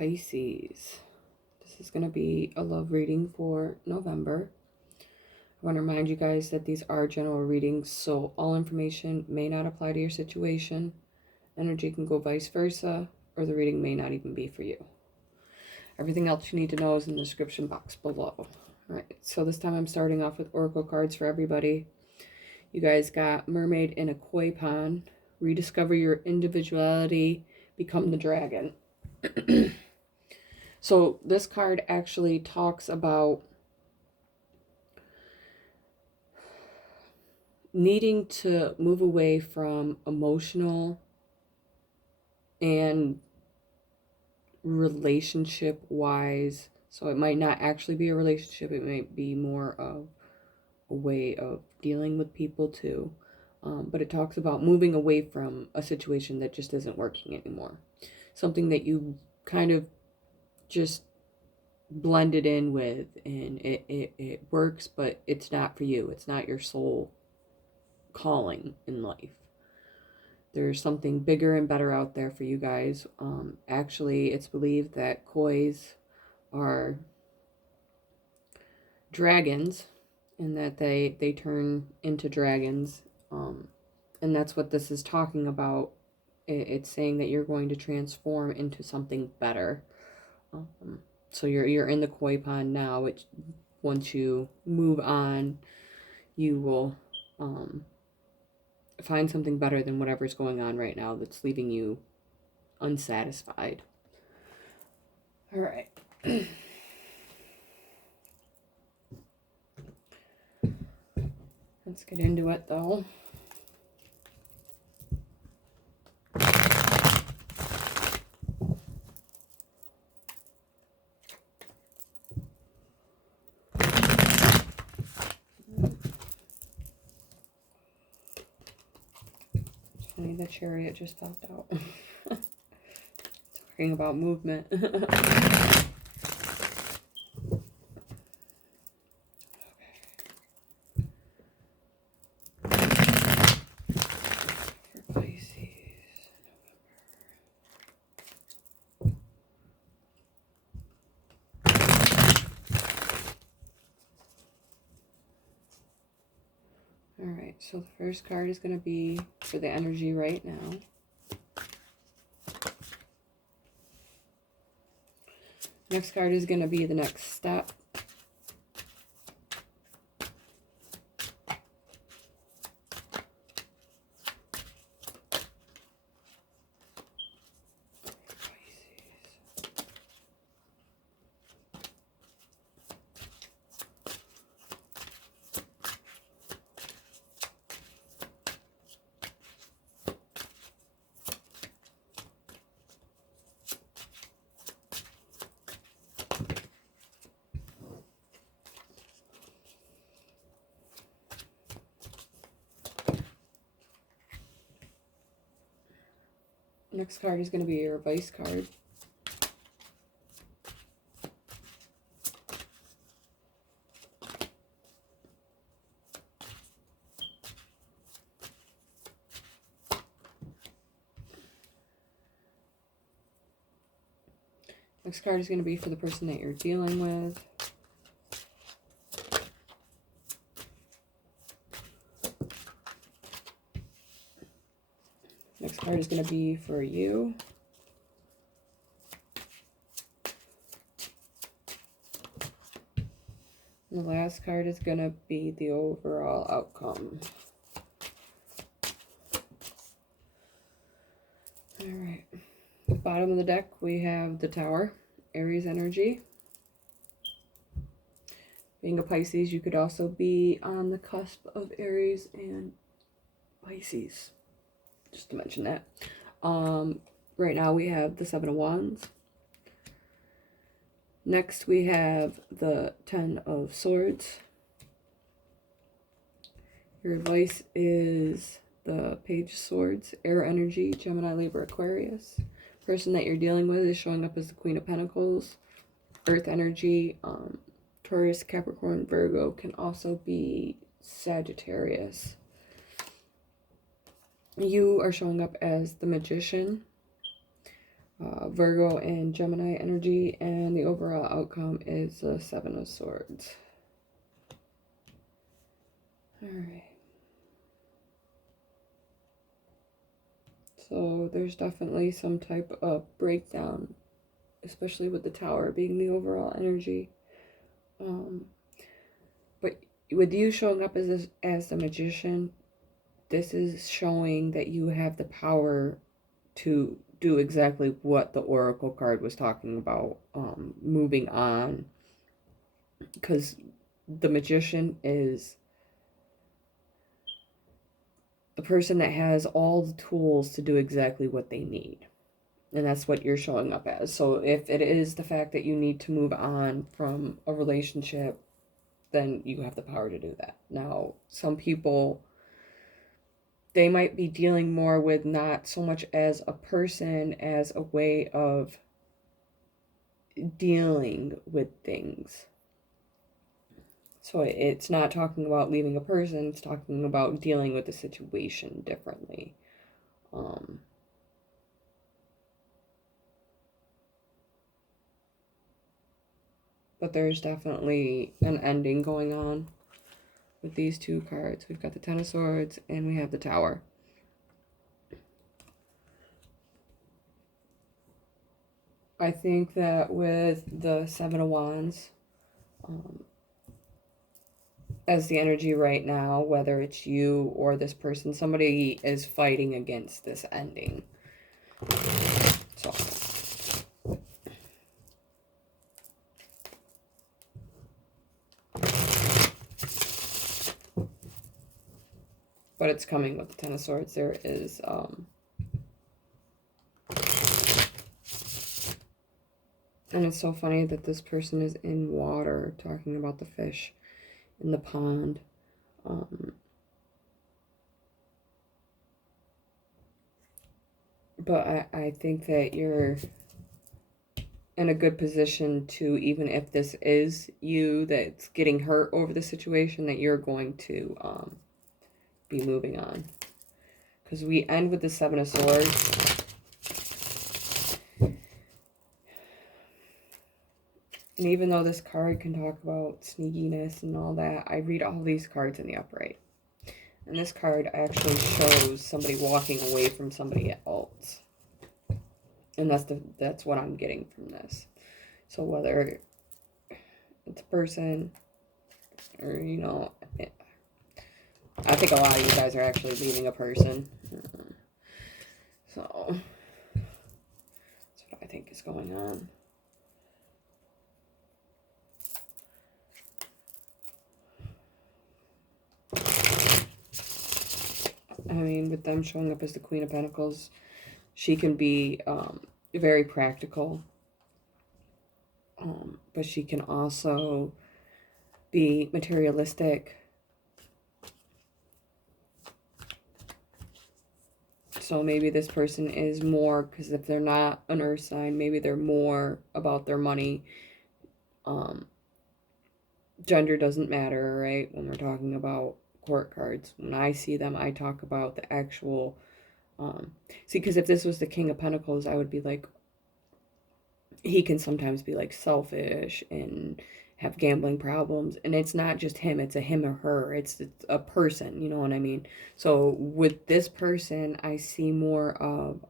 Pisces. This is going to be a love reading for November. I want to remind you guys that these are general readings, so all information may not apply to your situation. Energy can go vice versa, or the reading may not even be for you. Everything else you need to know is in the description box below. All right, so this time I'm starting off with oracle cards for everybody. You guys got Mermaid in a Koi Pond. Rediscover your individuality. Become the dragon. So this card actually talks about needing to move away from emotional and relationship wise. So it might not actually be a relationship. It might be more of a way of dealing with people too. But it talks about moving away from a situation that just isn't working anymore. Something that you kind of just blended in with, and it works, but it's not for you. It's not your soul calling in life. There's something bigger and better out there for you guys. Actually, it's believed that kois are dragons, and that they turn into dragons. And that's what this is talking about. It's saying that you're going to transform into something better. So you're in the koi pond now. Once you move on, you will find something better than whatever's going on right now that's leaving you unsatisfied. All right. Let's get into it though. Funny, the Chariot just popped out. Talking about movement. For Pisces, Alright, so the first card is going to be for the energy right now. Next card is going to be the next step. Next card is going to be your advice card. Next card is going to be for the person that you're dealing with. Next card is going to be for you. And the last card is going to be the overall outcome. Alright. At the bottom of the deck, we have the Tower, Aries energy. Being a Pisces, you could also be on the cusp of Aries and Pisces. Just to mention that. Right now we have the Seven of Wands. Next we have the Ten of Swords. Your advice is the Page of Swords, Air energy, Gemini, Libra, Aquarius. Person that you're dealing with is showing up as the Queen of Pentacles. Earth energy, Taurus, Capricorn, Virgo, can also be Sagittarius. You are showing up as the Magician. Virgo and Gemini energy, and the overall outcome is the Seven of Swords. All right. So there's definitely some type of breakdown, especially with the Tower being the overall energy. But with you showing up as the Magician, this is showing that you have the power to do exactly what the Oracle card was talking about, moving on. Because the Magician is the person that has all the tools to do exactly what they need. And that's what you're showing up as. So if it is the fact that you need to move on from a relationship, then you have the power to do that. Now, some people, they might be dealing more with not so much as a person as a way of dealing with things. So it's not talking about leaving a person, it's talking about dealing with the situation differently. But there's definitely an ending going on with these two cards. We've got the Ten of Swords and we have the Tower. I think that with the Seven of Wands, as the energy right now, whether it's you or this person, somebody is fighting against this ending. So, but it's coming with the Ten of Swords. There is and it's so funny that this person is in water, talking about the fish in the pond. But I think that you're in a good position to, even if this is you that's getting hurt over the situation, that you're going to be moving on. Because we end with the Seven of Swords. And even though this card can talk about sneakiness and all that, I read all these cards in the upright. And this card actually shows somebody walking away from somebody else. And that's what I'm getting from this. So whether it's a person or, you know, I think a lot of you guys are actually leaving a person. So that's what I think is going on. I mean, with them showing up as the Queen of Pentacles, she can be very practical. But she can also be materialistic. So maybe this person is more, because if they're not an earth sign, maybe they're more about their money. Gender doesn't matter, right? When we're talking about court cards, when I see them, I talk about the actual see, because if this was the King of Pentacles, I would be like, he can sometimes be like selfish and have gambling problems, and it's not just him, it's a him or her, it's a person, you know what I mean? So with this person, I see more of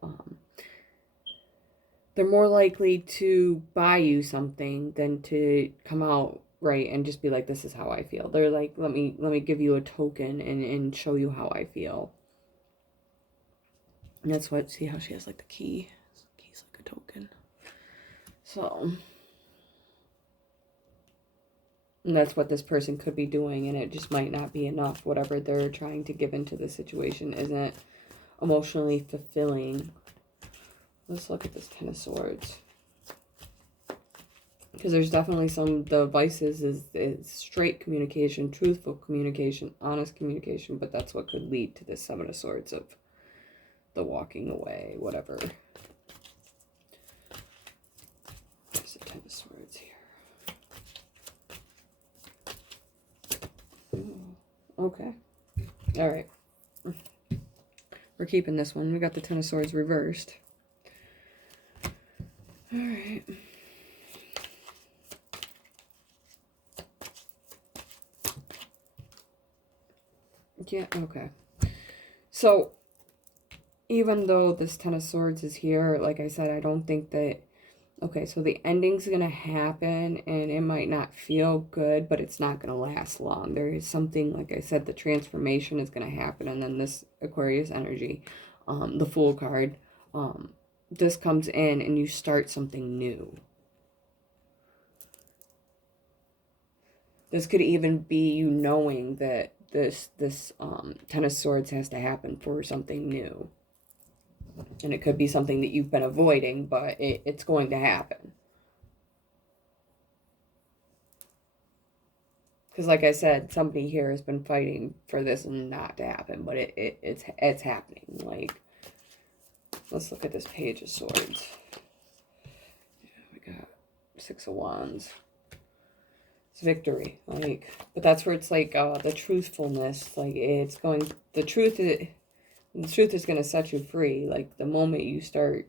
they're more likely to buy you something than to come out right and just be like, this is how I feel. They're like, let me give you a token and show you how I feel. And that's what, see how she has like the key. The key's like a token. So, and that's what this person could be doing, and it just might not be enough. Whatever they're trying to give into the situation isn't emotionally fulfilling. Let's look at this Ten of Swords. Because there's definitely some, the vices is straight communication, truthful communication, honest communication, but that's what could lead to this Seven of Swords of the walking away, whatever. There's the Ten of Swords here. Okay. All right. We're keeping this one. We got the Ten of Swords reversed. All right. Yeah, okay. So, even though this Ten of Swords is here, like I said, I don't think that... Okay, so the ending's going to happen, and it might not feel good, but it's not going to last long. There is something, like I said, the transformation is going to happen, and then this Aquarius energy, the Fool card, this comes in, and you start something new. This could even be you knowing that this Ten of Swords has to happen for something new. And it could be something that you've been avoiding, but it's going to happen. Because like I said, somebody here has been fighting for this not to happen, but it's happening. Like, let's look at this Page of Swords. Yeah, we got Six of Wands. It's victory. Like, but that's where it's like the truthfulness. Like, it's going... The truth is going to set you free. Like, the moment you start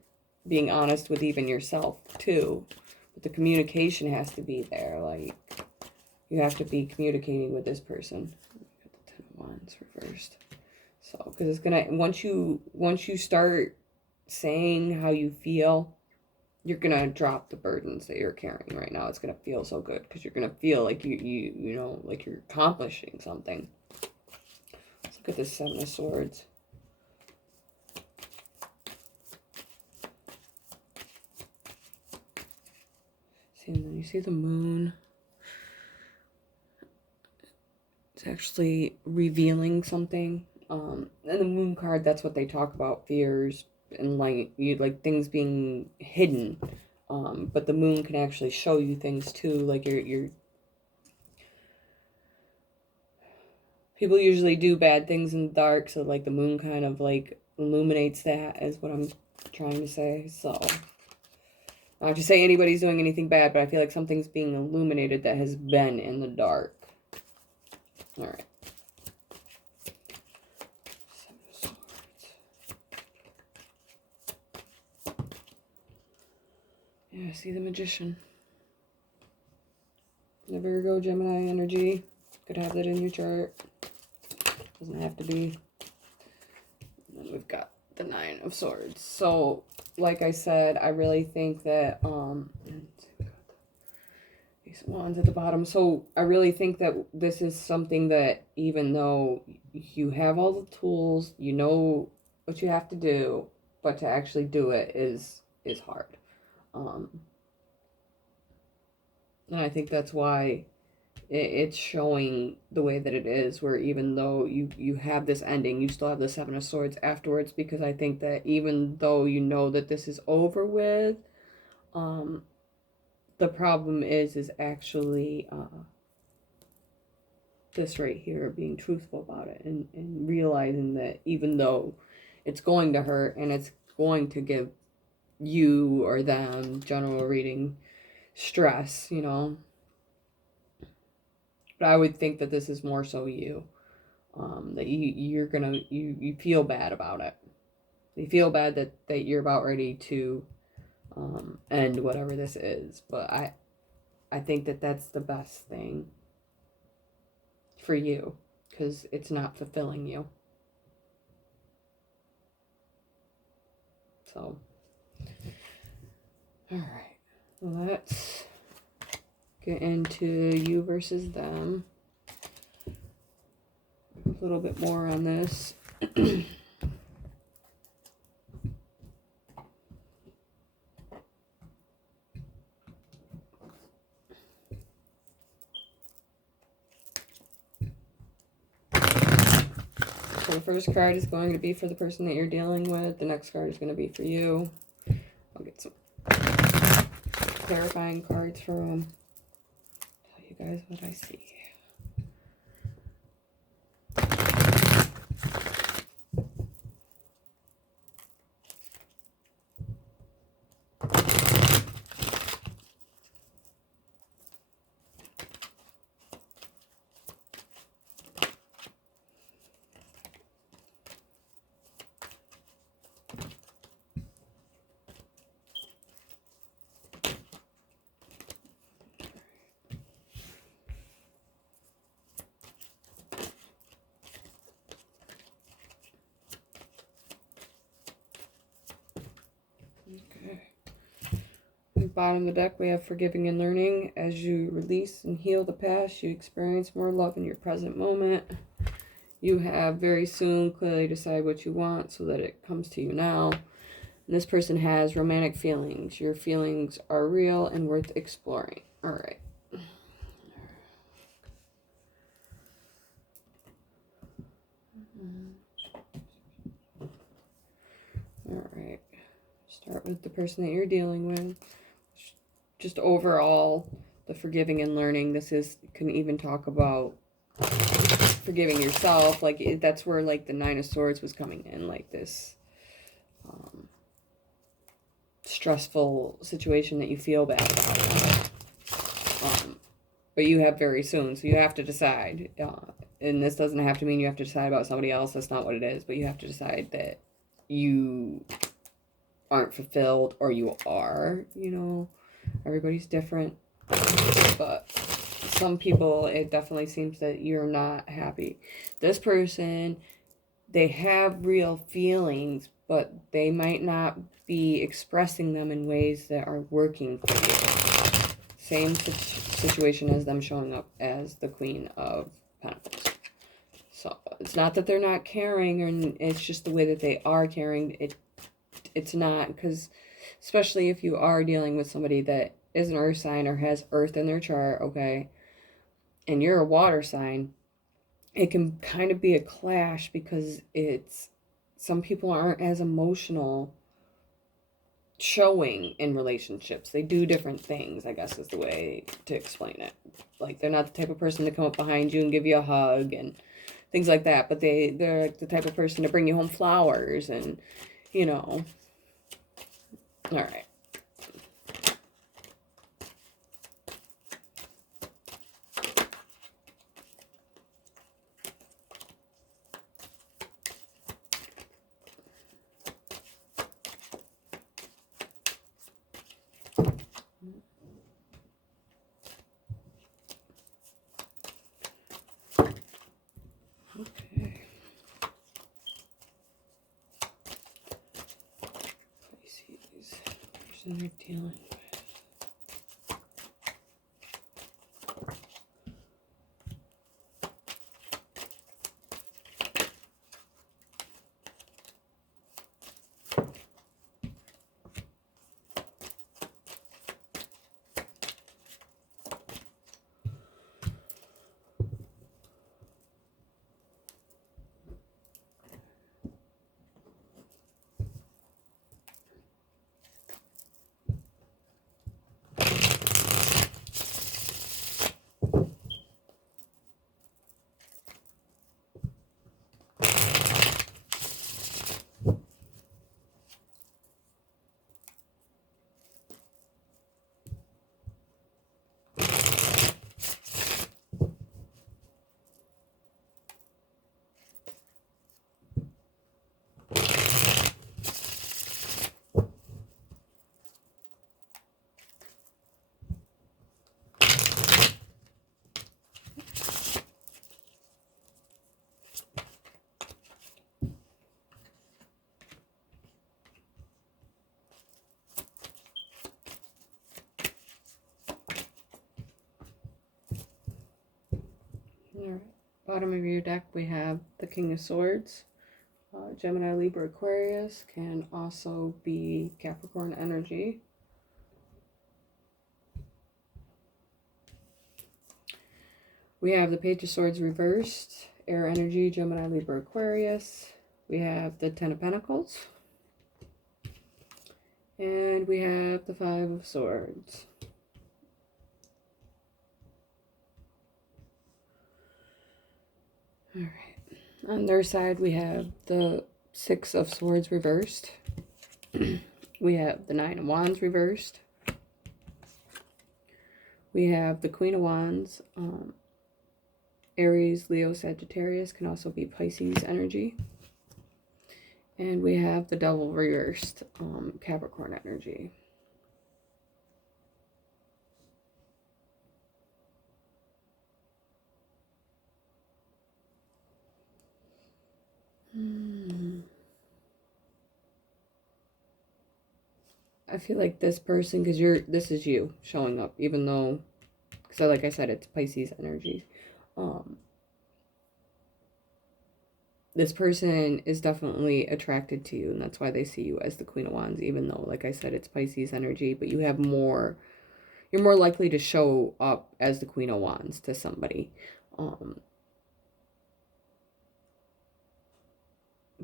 being honest with even yourself, too. But the communication has to be there. Like, you have to be communicating with this person. Got the Ten of Wands reversed. So, because it's going to... Once you start saying how you feel, you're going to drop the burdens that you're carrying right now. It's going to feel so good. Because you're going to feel like you know, like you're accomplishing something. Let's look at this Seven of Swords. See, and then you see the moon. It's actually revealing something. And the moon card, that's what they talk about, fears and like things being hidden. But the moon can actually show you things too. Like you're people usually do bad things in the dark, so like the moon kind of like illuminates that, is what I'm trying to say. So not to say anybody's doing anything bad, but I feel like something's being illuminated that has been in the dark. All right. Seven of Swords. Yeah, I see the Magician. The Virgo, Gemini energy. Could have that in your chart. Doesn't have to be. And then we've got the Nine of Swords. So, like I said, I really think that Ace of Wands at the bottom. So I really think that this is something that, even though you have all the tools, you know what you have to do, but to actually do it is hard. And I think that's why it's showing the way that it is, where even though you have this ending, you still have the Seven of Swords afterwards, because I think that even though you know that this is over with, the problem is actually this right here, being truthful about it, and realizing that even though it's going to hurt and it's going to give you or them, general reading, stress, you know. But I would think that this is more so you. That you feel bad about it. You feel bad that you're about ready to end whatever this is. But I think that that's the best thing for you, because it's not fulfilling you. So, all right. Let's get into you versus them. A little bit more on this. So the first card is going to be for the person that you're dealing with. The next card is going to be for you. I'll get some clarifying cards for them. Tell you guys what I see. Okay. At the bottom of the deck, we have forgiving and learning. As you release and heal the past, you experience more love in your present moment. You have very soon clearly decide what you want so that it comes to you now. And this person has romantic feelings. Your feelings are real and worth exploring. All right. All right. Start with the person that you're dealing with. Just overall, the forgiving and learning. This can even talk about forgiving yourself. Like, that's where, like, the Nine of Swords was coming in. Like, this stressful situation that you feel bad about. But you have very soon, so you have to decide. And this doesn't have to mean you have to decide about somebody else. That's not what it is. But you have to decide that you aren't fulfilled or you are, Everybody's different. But some people, it definitely seems that you're not happy. This person, they have real feelings, but they might not be expressing them in ways that are working for you. Same situation as them showing up as the Queen of Pentacles. So it's not that they're not caring, or it's just the way that they are caring. It's not, because especially if you are dealing with somebody that is an earth sign or has earth in their chart, okay, and you're a water sign, it can kind of be a clash, because some people aren't as emotional showing in relationships. They do different things, I guess is the way to explain it. Like, they're not the type of person to come up behind you and give you a hug and things like that, but they're like the type of person to bring you home flowers and, all right. Okay. Pisces, person they're dealing with. All right. Bottom of your deck, we have the King of Swords. Gemini, Libra, Aquarius can also be Capricorn energy. We have the Page of Swords reversed, air energy, Gemini, Libra, Aquarius. We have the Ten of Pentacles. And we have the Five of Swords. All right. On their side, we have the Six of Swords reversed. We have the Nine of Wands reversed. We have the Queen of Wands. Aries, Leo, Sagittarius can also be Pisces energy. And we have the Devil reversed, Capricorn energy. I feel like this person, because this is you showing up, even though, so like I said, it's Pisces energy. This person is definitely attracted to you, and that's why they see you as the Queen of Wands, even though, like I said, it's Pisces energy, but you have more, you're more likely to show up as the Queen of Wands to somebody.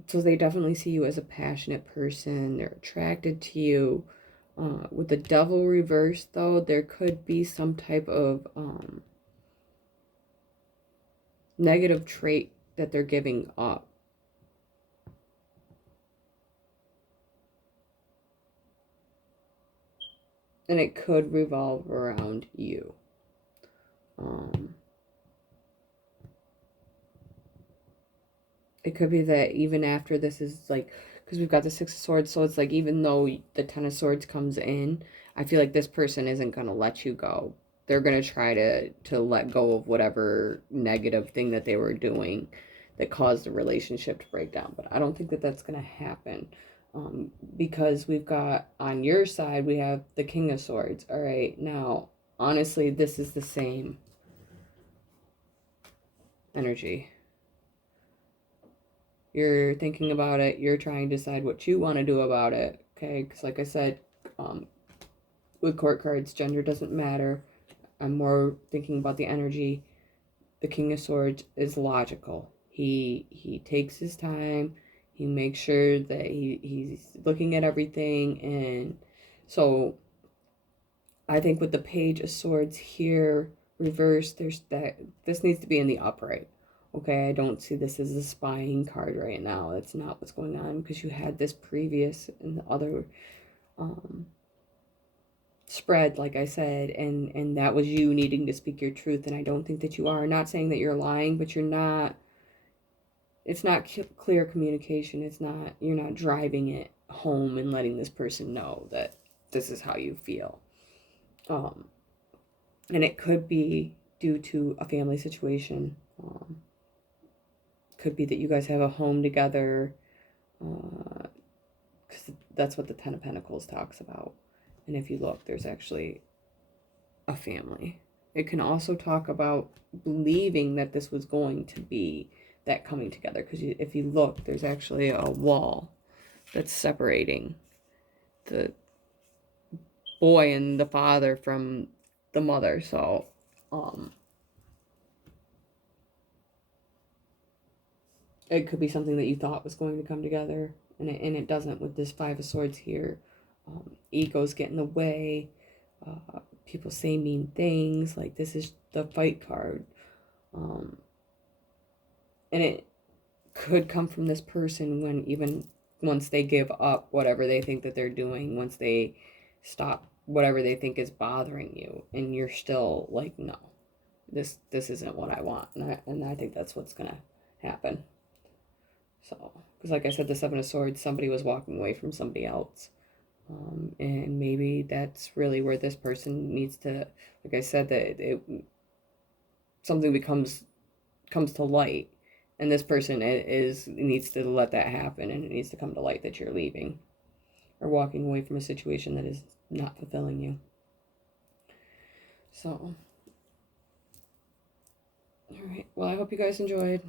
So they definitely see you as a passionate person. They're attracted to you. With the Devil reversed, though, there could be some type of negative trait that they're giving up. And it could revolve around you. It could be that even after this is like, because we've got the Six of Swords, so it's like even though the Ten of Swords comes in, I feel like this person isn't going to let you go. They're going to try to let go of whatever negative thing that they were doing that caused the relationship to break down. But I don't think that that's going to happen. Because we've got, on your side, we have the King of Swords. All right, now, honestly, this is the same energy. You're thinking about it. You're trying to decide what you want to do about it. Okay, because like I said, with court cards, gender doesn't matter. I'm more thinking about the energy. The King of Swords is logical. He takes his time. He makes sure that he's looking at everything. And so I think with the Page of Swords here reversed, there's that this needs to be in the upright. Okay, I don't see this as a spying card right now. That's not what's going on, because you had this previous in the other spread, like I said, and that was you needing to speak your truth, and I don't think that you are. Not saying that you're lying, but you're not, it's not clear communication. It's not, you're not driving it home and letting this person know that this is how you feel. And it could be due to a family situation. Could be that you guys have a home together, because that's what the Ten of Pentacles talks about. And if you look, there's actually a family. It can also talk about believing that this was going to be that coming together, because if you look, there's actually a wall that's separating the boy and the father from the mother. So it could be something that you thought was going to come together, and it doesn't, with this Five of Swords here. Egos get in the way. People say mean things. Like, this is the fight card. And it could come from this person when, even once they give up whatever they think that they're doing, once they stop whatever they think is bothering you, and you're still like, no, this isn't what I want. And I think that's what's going to happen. So, because like I said, the Seven of Swords, somebody was walking away from somebody else. And maybe that's really where this person needs to, like I said, that something comes to light, and this person needs to let that happen, and it needs to come to light that you're leaving or walking away from a situation that is not fulfilling you. So, all right. Well, I hope you guys enjoyed.